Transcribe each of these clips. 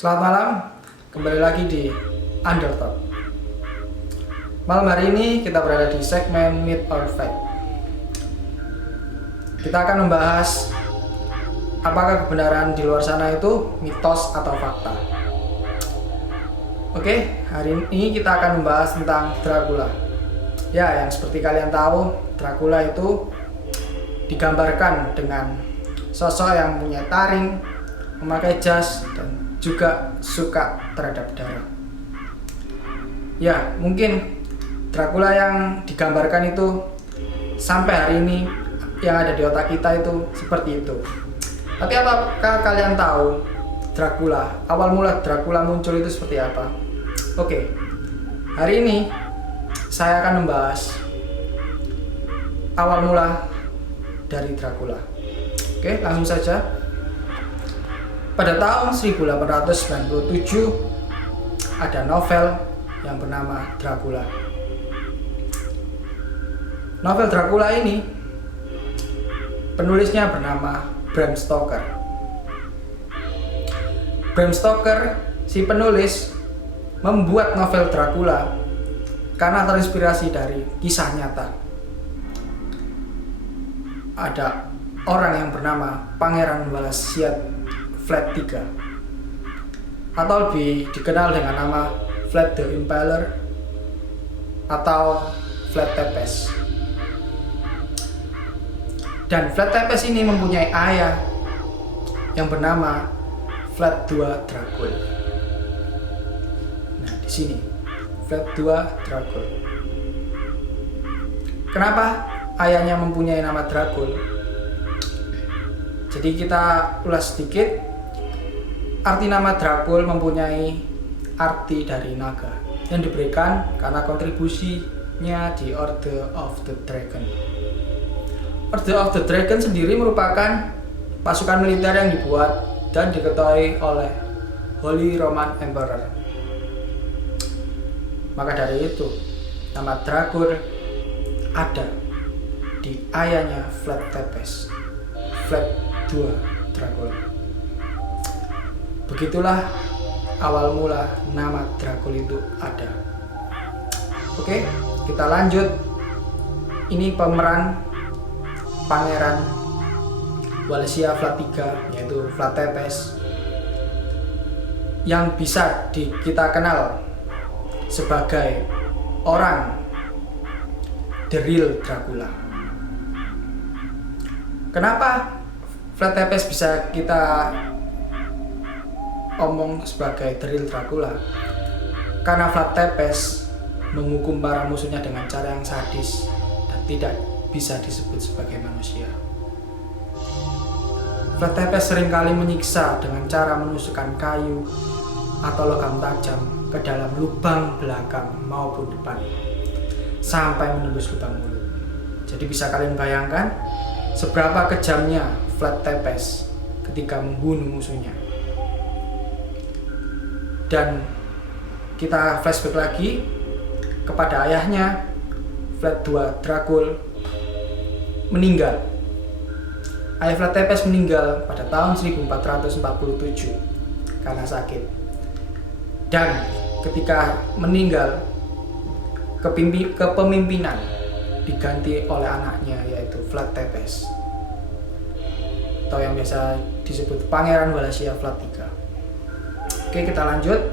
Selamat malam, kembali lagi di Undertalk. Malam hari ini kita berada di segmen Myth or Fact. Kita akan membahas apakah kebenaran di luar sana itu mitos atau fakta. Oke, hari ini kita akan membahas tentang Dracula. Ya, yang seperti kalian tahu, Dracula itu digambarkan dengan sosok yang punya taring, memakai jas, dan juga suka terhadap darah. Ya, mungkin Dracula yang digambarkan itu sampai hari ini yang ada di otak kita itu seperti itu. Tapi apakah kalian tahu Dracula, awal mula Dracula muncul itu seperti apa? Oke, hari ini saya akan membahas awal mula dari Dracula. Oke, langsung saja. Pada tahun 1897 ada novel yang bernama Dracula. Novel Dracula ini penulisnya bernama Bram Stoker. Bram Stoker, si penulis, membuat novel Dracula karena terinspirasi dari kisah nyata. Ada orang yang bernama Pangeran Wallasiad Vlad III, atau lebih dikenal dengan nama Vlad the Impaler atau Vlad Tepes. Dan Vlad Tepes ini mempunyai ayah yang bernama Vlad II Dracul. Nah, di sini Vlad II Dracul. Kenapa ayahnya mempunyai nama Dracul? Jadi kita ulas sedikit. Arti nama Dracul mempunyai arti dari naga yang diberikan karena kontribusinya di Order of the Dragon. Order of the Dragon sendiri merupakan pasukan militer yang dibuat dan diketuai oleh Holy Roman Emperor. Maka dari itu, nama Dracul ada di ayahnya Vlad Tepes, Vlad II Dracul. Begitulah awal mula nama Dracul itu ada. Oke, kita lanjut. Ini pemeran Pangeran Wallasiad Vlad III, yaitu Vlad Tepes, yang bisa kita kenal sebagai orang the real Dracula. Kenapa Vlad Tepes bisa kita omong sebagai the real Dracula? Karena Vlad Tepes menghukum para musuhnya dengan cara yang sadis dan tidak bisa disebut sebagai manusia. Vlad Tepes seringkali menyiksa dengan cara menusukkan kayu atau logam tajam ke dalam lubang belakang maupun depan sampai menembus lubang mulut. Jadi bisa kalian bayangkan seberapa kejamnya Vlad Tepes ketika membunuh musuhnya. Dan kita flashback lagi kepada ayahnya, Vlad II Dracul meninggal. Ayah Vlad Tepes meninggal pada tahun 1447 karena sakit. Dan ketika meninggal, kepemimpinan diganti oleh anaknya, yaitu Vlad Tepes, atau yang biasa disebut Pangeran Wallasiad Vlad III. Oke, kita lanjut.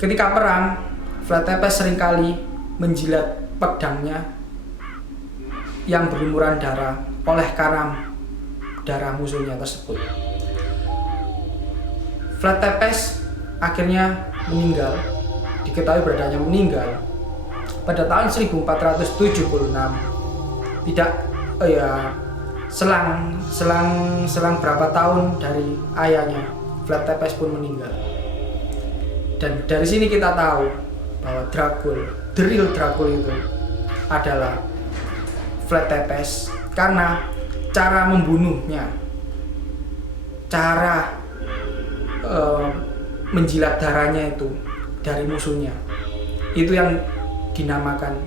Ketika perang, Vlad Tepes seringkali menjilat pedangnya yang berlumuran darah oleh karena darah musuhnya tersebut. Vlad Tepes akhirnya meninggal, diketahui beradanya meninggal pada tahun 1476. Selang berapa tahun dari ayahnya, Vlad Tepes pun meninggal. Dan dari sini kita tahu bahwa Dracul, the real Dracul itu adalah Vlad Tepes, karena cara membunuhnya, cara menjilat darahnya itu dari musuhnya, itu yang dinamakan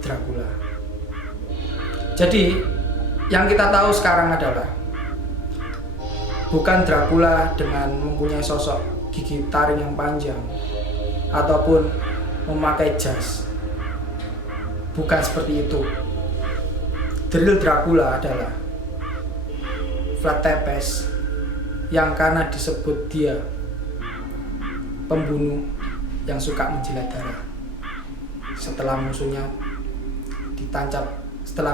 Dracula. Jadi yang kita tahu sekarang adalah Bukan Dracula dengan mempunyai sosok gigi taring yang panjang ataupun memakai jas. Bukan seperti itu. The real Dracula adalah Vlad Tepes yang karena disebut dia pembunuh yang suka menjilat darah setelah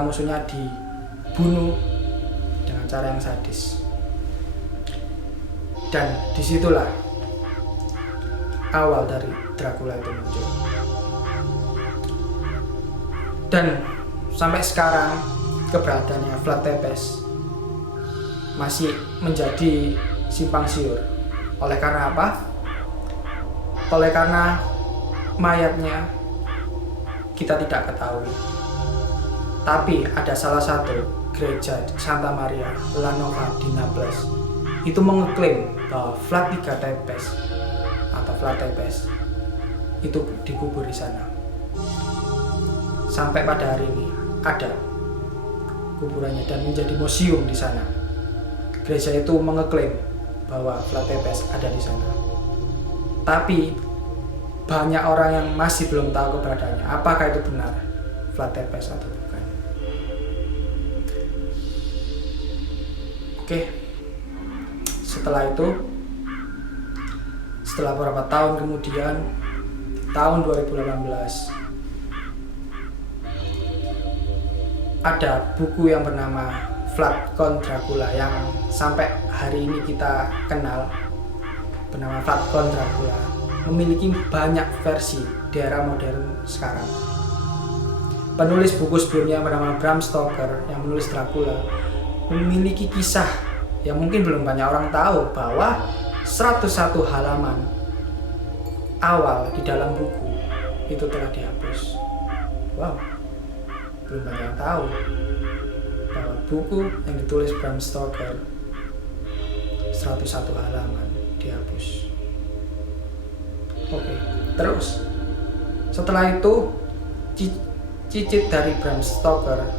musuhnya dibunuh dengan cara yang sadis. Dan disitulah awal dari Dracula itu muncul. Dan sampai sekarang keberadaannya Vlad Tepes masih menjadi simpang siur. Oleh karena apa? Oleh karena mayatnya kita tidak ketahui. Tapi ada salah satu gereja Santa Maria La Nova di Naples itu mengeklaim bahwa Vlad Tepes atau Vlad Tepes itu dikubur di sana. Sampai pada hari ini ada kuburannya dan menjadi museum di sana. Gereja itu mengeklaim bahwa Vlad Tepes ada di sana. Tapi banyak orang yang masih belum tahu keberadaannya. Apakah itu benar Vlad Tepes atau bukan? Oke. Setelah beberapa tahun kemudian, di tahun 2018, ada buku yang bernama Vlad Count Dracula yang sampai hari ini kita kenal bernama Vlad Count Dracula, memiliki banyak versi di era modern sekarang. Penulis buku sebelumnya bernama Bram Stoker yang menulis Dracula memiliki kisah yang mungkin belum banyak orang tahu, bahwa 101 halaman awal di dalam buku itu telah dihapus. Wow, belum banyak yang tahu bahwa buku yang ditulis Bram Stoker 101 halaman dihapus. Oke, terus setelah itu cicit dari Bram Stoker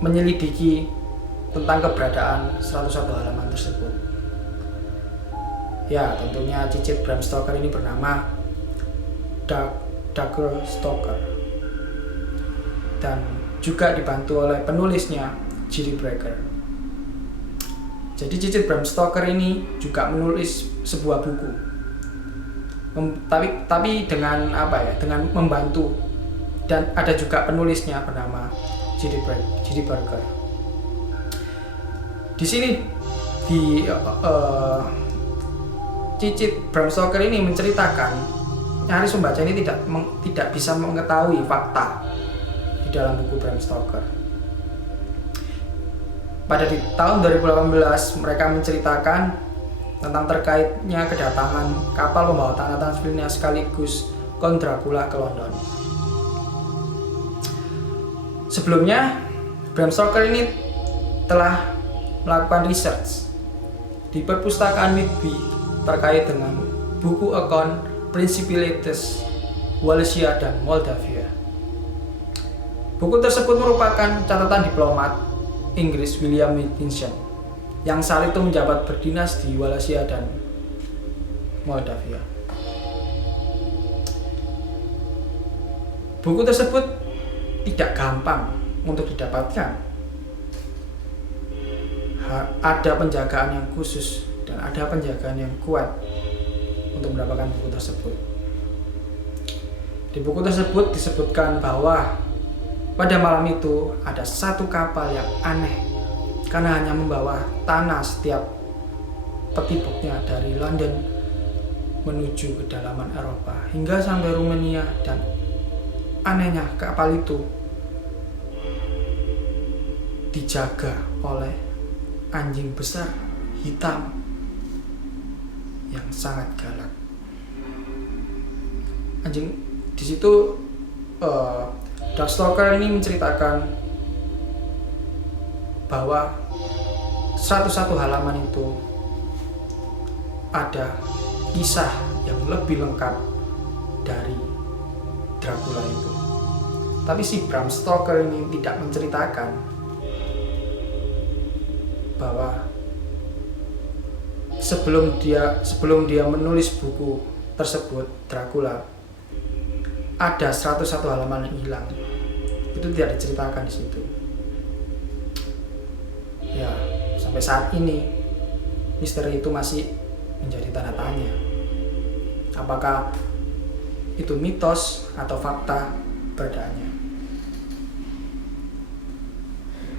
menyelidiki tentang keberadaan 101 halaman tersebut. Ya, tentunya cicit Bram Stoker ini bernama Douglas Stoker dan juga dibantu oleh penulisnya J.D. Brecker. Jadi cicit Bram Stoker ini juga menulis sebuah buku, tapi dengan dengan membantu, dan ada juga penulisnya bernama J.D. Brecker. Di sini cicit Bram Stoker ini menceritakan nyaris pembaca ini tidak bisa mengetahui fakta di dalam buku Bram Stoker. Pada di tahun 2018 mereka menceritakan tentang terkaitnya kedatangan kapal pembawa tanah Transylvania sekaligus Count Dracula ke London. Sebelumnya Bram Stoker ini telah melakukan research di perpustakaan Whitby terkait dengan buku akun Principalities Wallachia dan Moldavia. Buku tersebut merupakan catatan diplomat Inggris William Wilkinson yang saat itu menjabat berdinas di Wallachia dan Moldavia. Buku tersebut tidak gampang untuk didapatkan. Ada penjagaan yang khusus dan ada penjagaan yang kuat untuk mendapatkan buku tersebut. Di buku tersebut disebutkan bahwa pada malam itu ada satu kapal yang aneh karena hanya membawa tanah setiap petiboknya dari London menuju kedalaman Eropa hingga sampai Rumania, dan anehnya kapal itu dijaga oleh anjing besar hitam yang sangat galak. Anjing di situ Doug Stoker ini menceritakan bahwa 101 halaman itu ada kisah yang lebih lengkap dari Dracula itu. Tapi si Bram Stoker ini tidak menceritakan bahwa sebelum dia menulis buku tersebut, Dracula, ada 101 halaman yang hilang. Itu tidak diceritakan di situ. Ya, sampai saat ini misteri itu masih menjadi tanda tanya. Apakah itu mitos atau fakta keberadaannya?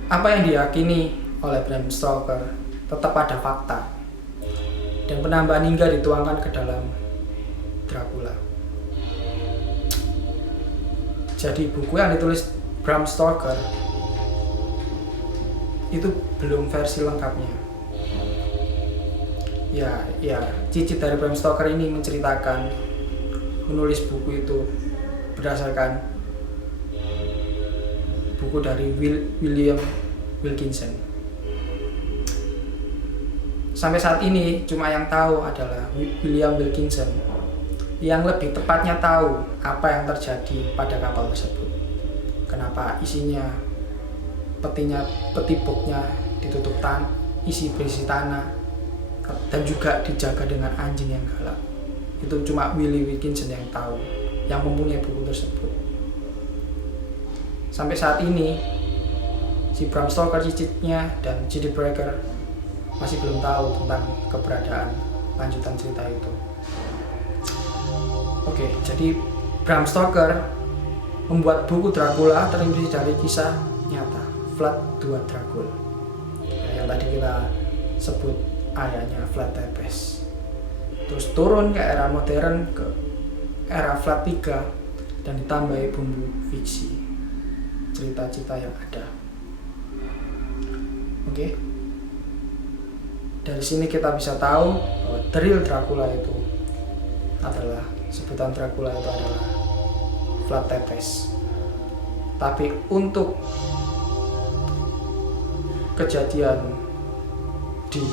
Apa yang diyakini oleh Bram Stoker tetap ada fakta, dan penambahan hingga dituangkan ke dalam Dracula. Jadi buku yang ditulis Bram Stoker itu belum versi lengkapnya. Ya, cicit dari Bram Stoker ini menceritakan menulis buku itu berdasarkan buku dari William Wilkinson. Sampai saat ini cuma yang tahu adalah William Wilkinson, yang lebih tepatnya tahu apa yang terjadi pada kapal tersebut. Kenapa isinya, peti boxnya ditutup berisi tanah, dan juga dijaga dengan anjing yang galak. Itu cuma Willie Wilkinson yang tahu, yang mempunyai buku tersebut. Sampai saat ini si Bram Stoker cicitnya dan J.D. Brecker masih belum tahu tentang keberadaan lanjutan cerita itu. Oke, jadi Bram Stoker membuat buku Dracula terinspirasi dari kisah nyata Vlad II Dracul, yang tadi kita sebut ayahnya Vlad Tepes. Terus turun ke era modern, ke era Vlad III, dan ditambahi bumbu fiksi, cerita-cerita yang ada. Oke. Dari sini kita bisa tahu bahwa the real Dracula itu adalah, sebutan Dracula itu adalah Vlad Tepes. Tapi untuk kejadian di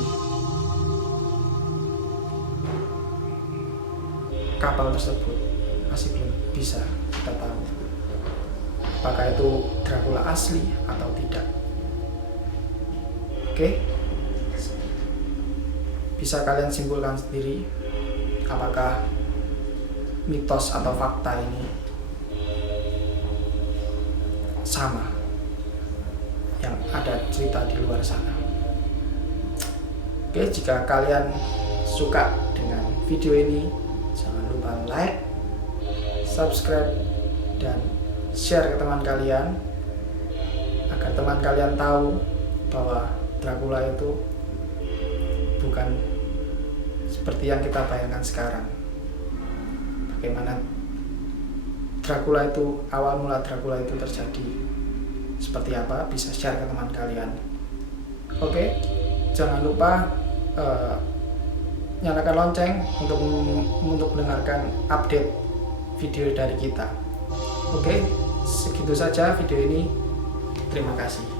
kapal tersebut masih belum bisa kita tahu apakah itu Dracula asli atau tidak. Oke, bisa kalian simpulkan sendiri apakah mitos atau fakta ini sama yang ada cerita di luar sana. Oke, jika kalian suka dengan video ini, jangan lupa like, subscribe, dan share ke teman kalian agar teman kalian tahu bahwa Dracula itu bukan seperti yang kita bayangkan sekarang. Bagaimana Dracula itu, awal mula Dracula itu terjadi seperti apa, bisa share ke teman kalian. Oke, jangan lupa nyalakan lonceng untuk mendengarkan update video dari kita. Oke, segitu saja video ini. Terima kasih.